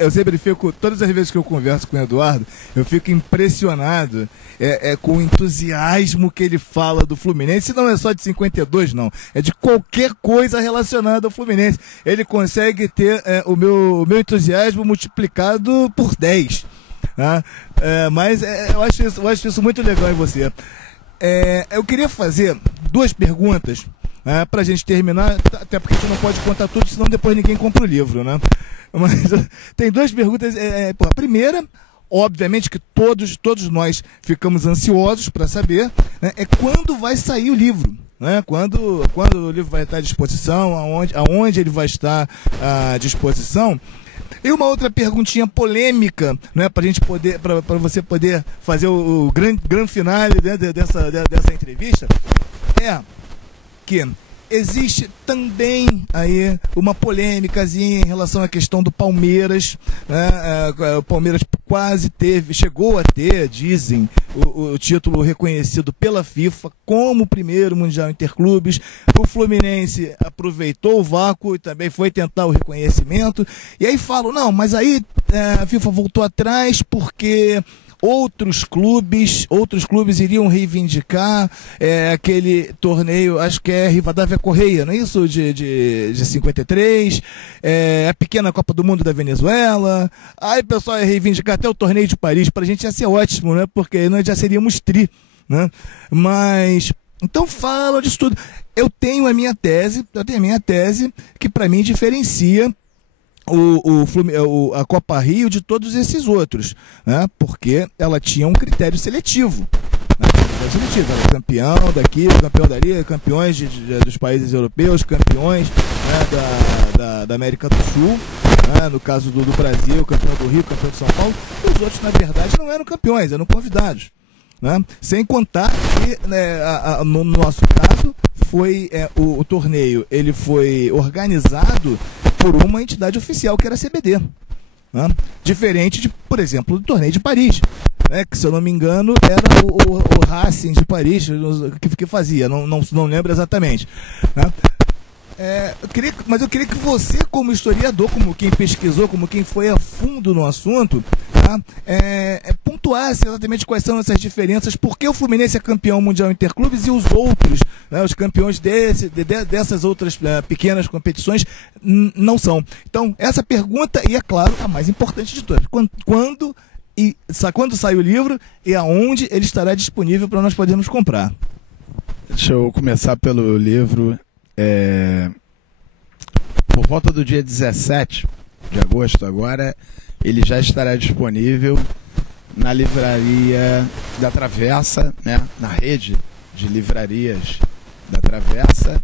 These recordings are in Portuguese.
Eu sempre fico, todas as vezes que eu converso com o Eduardo, eu fico impressionado com o entusiasmo que ele fala do Fluminense. Não é só de 52, não. É de qualquer coisa relacionada ao Fluminense. Ele consegue ter o meu entusiasmo multiplicado por 10. Né? Mas eu acho isso muito legal em você. Eu queria fazer duas perguntas para a gente terminar, até porque a gente não pode contar tudo, senão depois ninguém compra o livro, né? Mas tem duas perguntas. A primeira, obviamente que todos nós ficamos ansiosos para saber, né, quando vai sair o livro. Né? Quando o livro vai estar à disposição, aonde ele vai estar à disposição. E uma outra perguntinha polêmica, né, para você poder fazer o grande finale, né, dessa entrevista, é que existe também aí uma polêmicazinha em relação à questão do Palmeiras, né? O Palmeiras chegou a ter, dizem, o título reconhecido pela FIFA como o primeiro Mundial Interclubes. O Fluminense aproveitou o vácuo e também foi tentar o reconhecimento. E aí falam, não, mas aí a FIFA voltou atrás porque outros clubes iriam reivindicar aquele torneio, acho que é Rivadavia Correia, não é isso? De 53, a pequena Copa do Mundo da Venezuela. Aí o pessoal ia reivindicar até o torneio de Paris. Pra gente ia ser ótimo, né? Porque nós já seríamos né? Mas então fala disso tudo. Eu tenho a minha tese que para mim diferencia a Copa Rio de todos esses outros, né? Porque ela tinha um critério seletivo. Né? Ela era campeão daqui, campeão dali, campeões dos países europeus, campeões, né, da América do Sul, né? No caso do Brasil, campeão do Rio, campeão de São Paulo. E os outros, na verdade, não eram campeões, eram convidados. Né? Sem contar que, né, no nosso caso, o torneio ele foi organizado por uma entidade oficial, que era a CBD. Né? Diferente, por exemplo, do torneio de Paris, né? Que, se eu não me engano, era o Racing de Paris que fazia, não lembro exatamente. Né? Mas eu queria que você, como historiador, como quem pesquisou, como quem foi a fundo no assunto, tá? Pontuasse exatamente quais são essas diferenças, por que o Fluminense é campeão mundial Interclubes e os outros, né, os campeões dessas outras pequenas competições não são. Então, essa pergunta, e é claro, a mais importante de todas, quando sai o livro e aonde ele estará disponível para nós podermos comprar? Deixa eu começar pelo livro. Por volta do dia 17 de agosto agora, ele já estará disponível na livraria da Travessa, né? Na rede de livrarias da Travessa,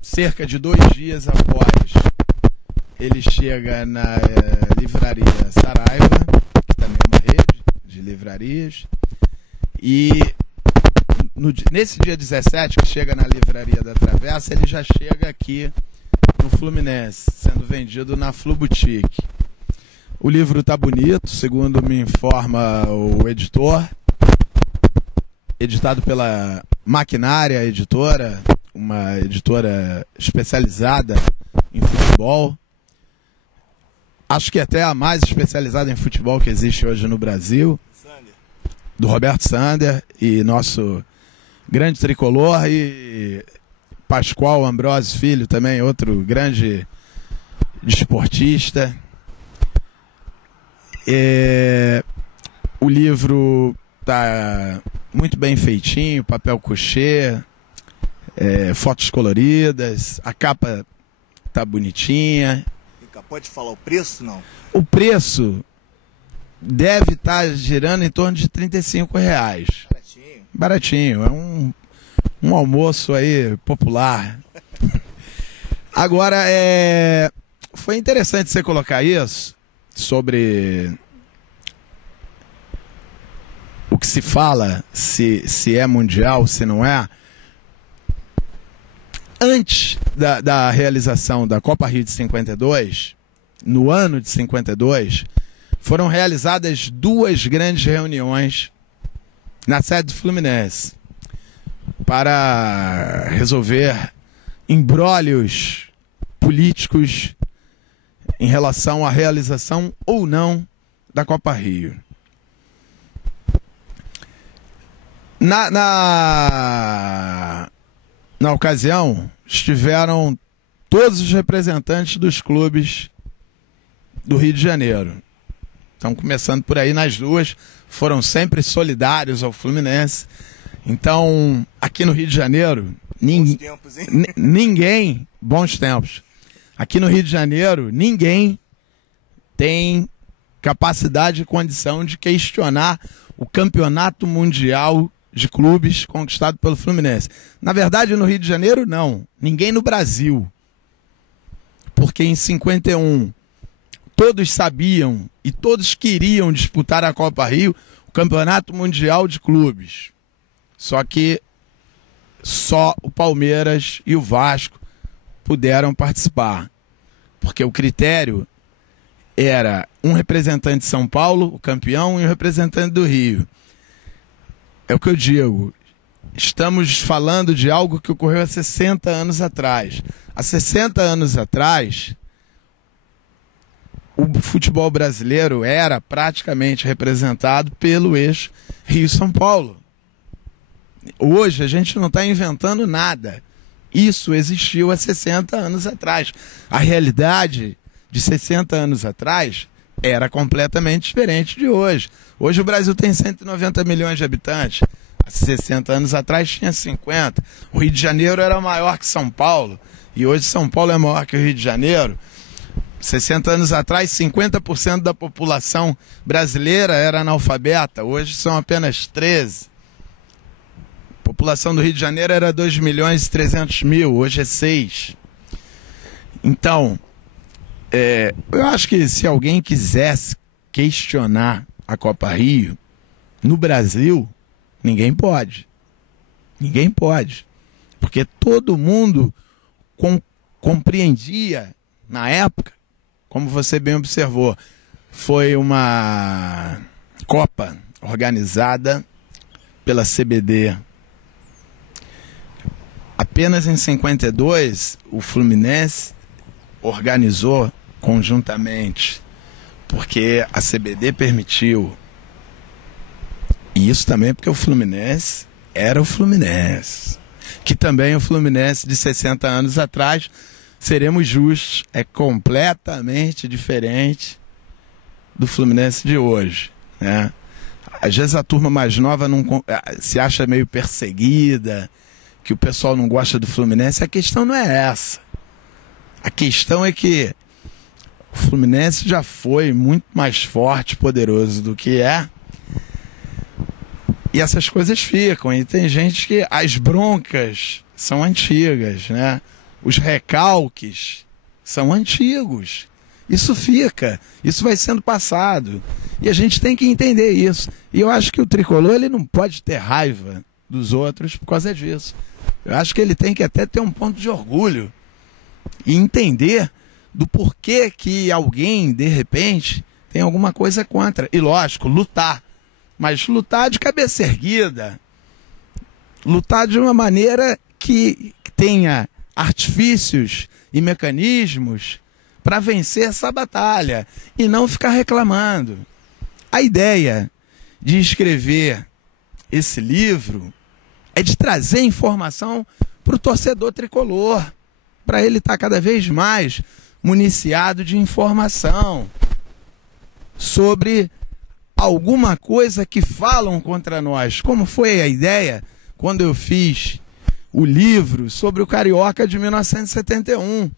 cerca de 2 dias após ele chega na livraria Saraiva, que também é uma rede de livrarias, e nesse dia 17, que chega na livraria da Travessa, ele já chega aqui no Fluminense, sendo vendido na Flu Boutique. O livro está bonito, segundo me informa o editor, editado pela Maquinária Editora, uma editora especializada em futebol. Acho que até a mais especializada em futebol que existe hoje no Brasil, do Roberto Sander, e nosso grande tricolor, e Pascoal Ambrosio Filho também, outro grande desportista. O livro está muito bem feitinho, papel couché, fotos coloridas, a capa está bonitinha. Pode falar o preço, não? O preço deve estar girando em torno de R$35. Baratinho, é um almoço aí popular. Agora, foi interessante você colocar isso sobre o que se fala, se é mundial, se não é. Antes da realização da Copa Rio de 52, no ano de 52, foram realizadas 2 grandes reuniões na sede do Fluminense para resolver imbrólios políticos em relação à realização ou não da Copa Rio. Na ocasião, estiveram todos os representantes dos clubes do Rio de Janeiro. Então, começando por aí, nas duas, foram sempre solidários ao Fluminense. Então, aqui no Rio de Janeiro, bons tempos, hein? Bons tempos. Aqui no Rio de Janeiro, ninguém tem capacidade e condição de questionar o campeonato mundial de clubes conquistado pelo Fluminense. Na verdade, no Rio de Janeiro, não. Ninguém no Brasil. Porque em 51, todos sabiam e todos queriam disputar a Copa Rio, o campeonato mundial de clubes. Só que só o Palmeiras e o Vasco puderam participar. Porque o critério era um representante de São Paulo, o campeão, e um representante do Rio. É o que eu digo. Estamos falando de algo que ocorreu há 60 anos atrás. Há 60 anos atrás, o futebol brasileiro era praticamente representado pelo eixo Rio-São Paulo. Hoje a gente não está inventando nada. Isso existiu há 60 anos atrás. A realidade de 60 anos atrás era completamente diferente de hoje. Hoje o Brasil tem 190 milhões de habitantes. Há 60 anos atrás tinha 50. O Rio de Janeiro era maior que São Paulo. E hoje São Paulo é maior que o Rio de Janeiro. 60 anos atrás, 50% da população brasileira era analfabeta. Hoje são apenas 13%. A população do Rio de Janeiro era 2.300.000, hoje é 6. Então, eu acho que se alguém quisesse questionar a Copa Rio, no Brasil, ninguém pode. Ninguém pode. Porque todo mundo compreendia, na época, como você bem observou, foi uma Copa organizada pela CBD. Apenas em 52, o Fluminense organizou conjuntamente, porque a CBD permitiu. E isso também porque o Fluminense era o Fluminense. Que também o Fluminense de 60 anos atrás, seremos justos, é completamente diferente do Fluminense de hoje, né? Às vezes a turma mais nova não, se acha meio perseguida, que o pessoal não gosta do Fluminense. A questão não é essa. A questão é que o Fluminense já foi muito mais forte, poderoso do que é. E essas coisas ficam. E tem gente que as broncas são antigas, né? Os recalques são antigos. Isso fica. Isso vai sendo passado. E a gente tem que entender isso. E eu acho que o tricolor ele não pode ter raiva dos outros por causa disso. Eu acho que ele tem que até ter um ponto de orgulho e entender do porquê que alguém, de repente, tem alguma coisa contra. E, lógico, lutar. Mas lutar de cabeça erguida. Lutar de uma maneira que tenha artifícios e mecanismos para vencer essa batalha. E não ficar reclamando. A ideia de escrever esse livro é de trazer informação para o torcedor tricolor, para ele estar cada vez mais municiado de informação sobre alguma coisa que falam contra nós, como foi a ideia quando eu fiz o livro sobre o Carioca de 1971.